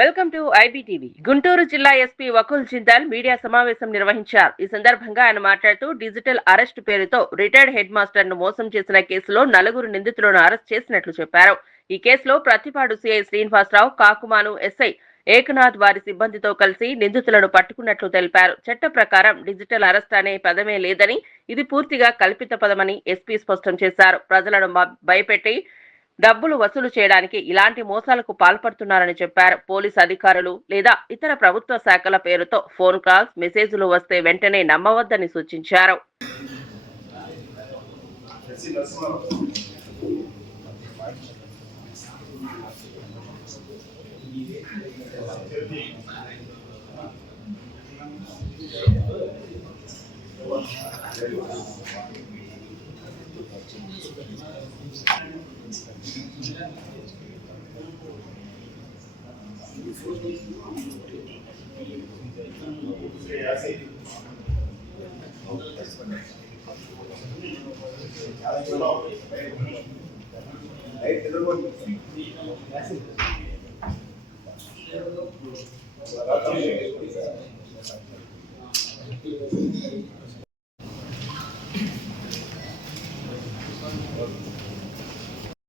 Welcome to IBTV. Guntur జిల్లా SP Vakul Jindal media సమావేశం నిర్వహించారు. ఈ సందర్భంగా ఆయన మాట్లాడుతూ డిజిటల్ అరెస్ట్ పేరుతో రిటైర్డ్ హెడ్ మాస్టర్ ను మోసం చేసిన కేసులో 4 నిందితులను అరెస్ట్ చేసినట్లు చెప్పారు. ఈ కేసులో ప్రతిపాడు సిఐ శ్రీనివాసరావు, కాకుమాను ఎస్ఐ ఏకనాథ్ వారి సిబ్బందితో కలిసి నిందితులను పట్టుకున్నట్లు తెలిపారు. చట్ట ప్రకారం డిజిటల్ అరెస్ట్ అనే పదమే లేదని, ఇది పూర్తిగా కల్పిత పదమని ఎస్పీ స్పష్టం చేశారు. ప్రజలను భయపెట్టి డబ్బులు వసూలు చేయడానికి ఇలాంటి మోసాలకు పాల్పడుతున్నారని చెప్పారు. పోలీసు అధికారులు లేదా ఇతర ప్రభుత్వ శాఖల పేరుతో ఫోన్ కాల్స్, మెసేజ్లు వస్తే వెంటనే నమ్మవద్దని సూచించారు.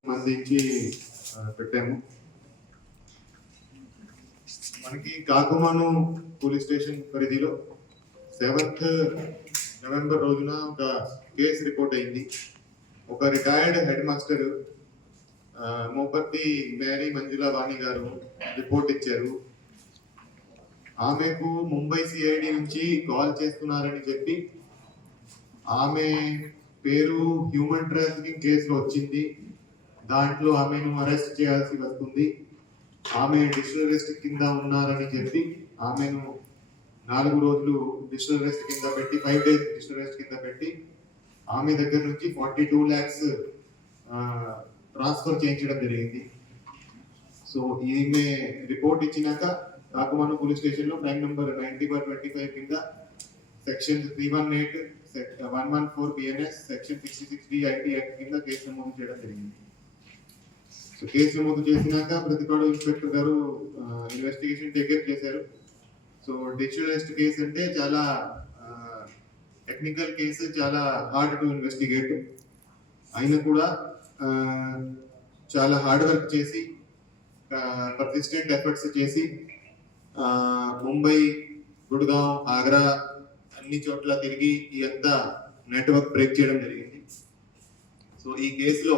మందికి పెట్టాము. మనకి కాకుమాను పోలీస్ స్టేషన్ పరిధిలో 7th నవంబర్ రోజున ఒక కేసు రిపోర్ట్ అయింది. ఒక retired head master Moparthi Mary Manjula Vani garu report ఇచ్చారు. ఆమెకు ముంబై సిఐడి నుంచి కాల్ చేస్తున్నారని చెప్పి ఆమె పేరు హ్యూమన్ ట్రాఫికింగ్ కేసులో వచ్చింది. దాంట్లో ఆమెను అరెస్ట్ చేయాల్సి వస్తుంది. ఆమె డిజిటల్ అరెస్ట్ కింద ఉన్నారని చెప్పి ఆమెను 4 రోజులు డిజిటల్ అరెస్ట్ కింద పెట్టి 5 days డిజిటల్ అరెస్ట్ కింద పెట్టి ఆమె దగ్గర నుంచి 42 lakhs ట్రాన్స్ఫర్ చేయించడం జరిగింది. సో ఈమె రిపోర్ట్ ఇచ్చినాక కాకుమాను పోలీస్ స్టేషన్ లో క్రైమ్ నంబర్ 90/25 కింద section 318, 114 BNS, section 66D IT act కింద కేసు నమోదు చేయడం జరిగింది. సో కేసు నమోదు చేసినాక ప్రతిపాడు ఇన్స్పెక్టర్ గారు ఇన్వెస్టిగేషన్ టేకప్ చేశారు. సో డిజిటల్ అరెస్ట్ కేసు అంటే చాలా టెక్నికల్ కేసు, చాలా హార్డ్ టు ఇన్వెస్టిగేట్. అయినా కూడా చాలా హార్డ్ వర్క్ చేసి పర్సిస్టెంట్ ఎఫర్ట్స్ చేసి ముంబై, గుడ్గావ్, ఆగ్రా అన్ని చోట్ల తిరిగి ఈ అంతా నెట్వర్క్ బ్రేక్ చేయడం జరిగింది. సో ఈ కేసులో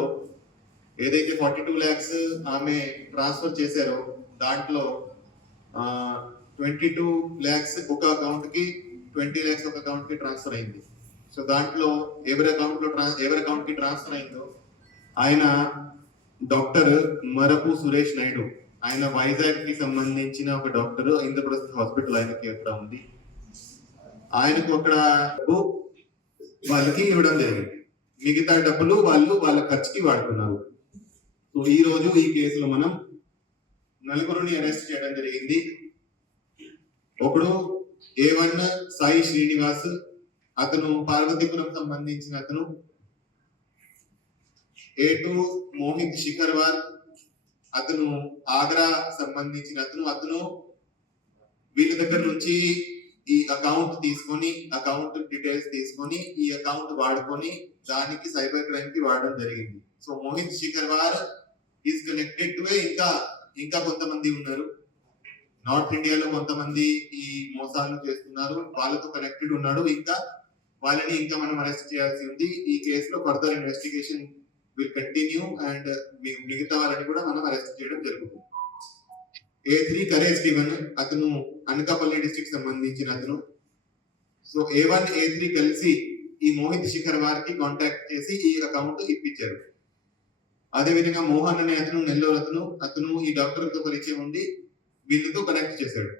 ఏదైతే 42 lakhs ఆమె ట్రాన్స్ఫర్ చేశారో దాంట్లో 22 lakhs ఒక అకౌంట్ కి, 20 lakhs ఒక అకౌంట్ కి ట్రాన్స్ఫర్ అయింది. సో దాంట్లో ఎవరి అకౌంట్ కి ట్రాన్స్ఫర్ అయిందో ఆయన డాక్టర్ మరపు సురేష్ నాయుడు, ఆయన వైజాగ్ కి సంబంధించిన ఒక డాక్టర్. ఇంద్రప్రస్థ హాస్పిటల్ ఆయనకి అక్కడ ఉంది. ఆయనకు అక్కడ వాళ్ళకి ఇవ్వడం జరిగింది. మిగతా డబ్బులు వాళ్ళు వాళ్ళ ఖర్చుకి వాడుతున్నారు. సో ఈ రోజు ఈ కేసులో మనం 4 అరెస్ట్ చేయడం జరిగింది. ఒకడు A1 సాయి శ్రీనివాస్, అతను పార్వతీపురం సంబంధించిన అతను. A2 మోహిత్ శిఖర్వాల్, అతను ఆగ్రా సంబంధించిన అతను వీళ్ళ దగ్గర నుంచి ఈ అకౌంట్ తీసుకొని, అకౌంట్ డీటెయిల్స్ తీసుకొని ఈ అకౌంట్ వాడుకొని దానికి సైబర్ క్రైమ్ కి వాడడం జరిగింది. So Mohit Shikharwal is connected to ఇంకా కొంతమంది ఉన్నారు. నార్త్ ఇండియాలో కొంతమంది ఈ మోసాలు చేస్తున్నారు, వాళ్ళతో కనెక్టెడ్ ఉన్నాడు. ఇంకా వాళ్ళని ఇంకా మనం అరెస్ట్ చేయాల్సి ఉంది. ఈ కేసులో further investigation will continue and మిగతా వాళ్ళని కూడా మనం అరెస్ట్ చేయడం జరుగుతుంది. A3 కరేజ్ స్టీవెన్, అతను అనకాపల్లి డిస్ట్రిక్ట్ సంబంధించిన అతను. సో A1, A3 కలిసి ఈ మోహిత్ శిఖర్ వారికి కాంటాక్ట్ చేసి ఈ అకౌంట్ ఇప్పించారు. అదేవిధంగా మోహన్ అనే అతను నెల్లూరు అతను ఈ డాక్టర్ తో పరిచయం ఉండి వీళ్ళతో కనెక్ట్ చేశాడు.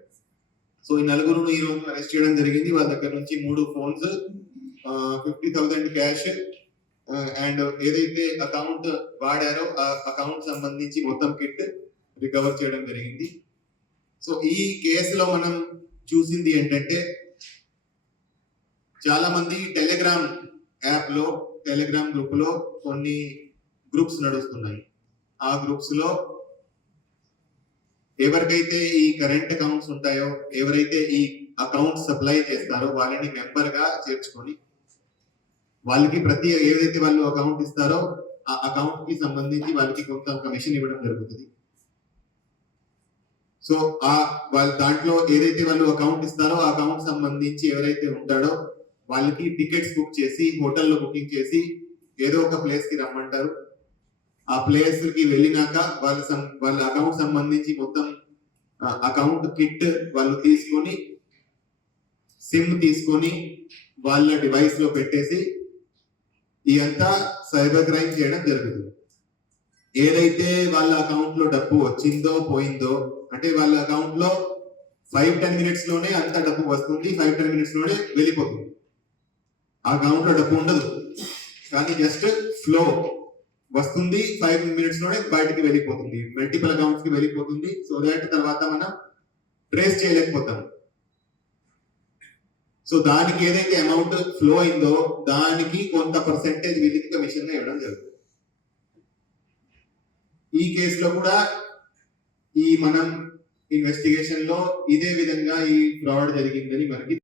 సో ఈ 4 ఈ రోజు అరెస్ట్ చేయడం జరిగింది. వాళ్ళ దగ్గర నుంచి 3 phones, 50,000 క్యాష్ అండ్ ఏదైతే అకౌంట్ వాడారో ఆ అకౌంట్ సంబంధించి మొత్తం కిట్ రికవర్ చేయడం జరిగింది. సో ఈ కేసులో మనం చూసింది ఏంటంటే చాలా మంది టెలిగ్రామ్ యాప్ లో, టెలిగ్రామ్ గ్రూప్ లో కొన్ని గ్రూప్స్ నడుస్తున్నాయి. ఆ గ్రూప్స్ లో ఎవరికైతే ఈ కరెంట్ అకౌంట్స్ ఉంటాయో, ఎవరైతే ఈ అకౌంట్ సప్లై చేస్తారో వాళ్ళని మెంబర్ గా చేర్చుకొని వాళ్ళకి ప్రతి ఏదైతే వాళ్ళు అకౌంట్ ఇస్తారో ఆ అకౌంట్ కి సంబంధించి వాళ్ళకి కొంత కమిషన్ ఇవ్వడం జరుగుతుంది. సో వాళ్ళ దాంట్లో ఏదైతే వాళ్ళు అకౌంట్ ఇస్తారో ఆ అకౌంట్ సంబంధించి ఎవరైతే ఉంటాడో వాళ్ళకి టికెట్స్ బుక్ చేసి హోటల్లో బుకింగ్ చేసి ఏదో ఒక ప్లేస్ కి రమ్మంటారు. ఆ ప్లేస్ కి వెళ్ళినాక వాళ్ళ అకౌంట్ సంబంధించి మొత్తం అకౌంట్ కిట్ వాళ్ళు తీసుకొని సిమ్ తీసుకొని వాళ్ళ డివైస్ లో పెట్టేసి ఇదంతా సైబర్ క్రైమ్ చేయడం జరుగుతుంది. ఏదైతే వాళ్ళ అకౌంట్ లో డబ్బు వచ్చిందో పోయిందో, అంటే వాళ్ళ అకౌంట్ లో 5-10 మినిట్స్ లోనే అంత డబ్బు వస్తుంది, 5-10 మినిట్స్ లోనే వెళ్ళిపోతుంది. ఆ అకౌంట్ లో డబ్బు ఉండదు, కానీ జస్ట్ ఫ్లో వస్తుంది, 5 మినిట్స్ లోనే బయటికి వెళ్ళిపోతుంది, మల్టిపుల్ అకౌంట్స్ కి వెళ్ళిపోతుంది. సో దాట్ తర్వాత మనం ట్రేస్ చేయలేకపోతాం. సో దానికి ఏదైతే అమౌంట్ ఫ్లో అయిందో దానికి కొంత పర్సెంటేజ్ వీళ్ళకి కమిషన్ గా ఇవ్వడం జరుగుతుంది. ఈ కేసులో కూడా ఈ మనం ఇన్వెస్టిగేషన్ లో ఇదే విధంగా ఈ ఫ్రాడ్ జరిగిందని మనకి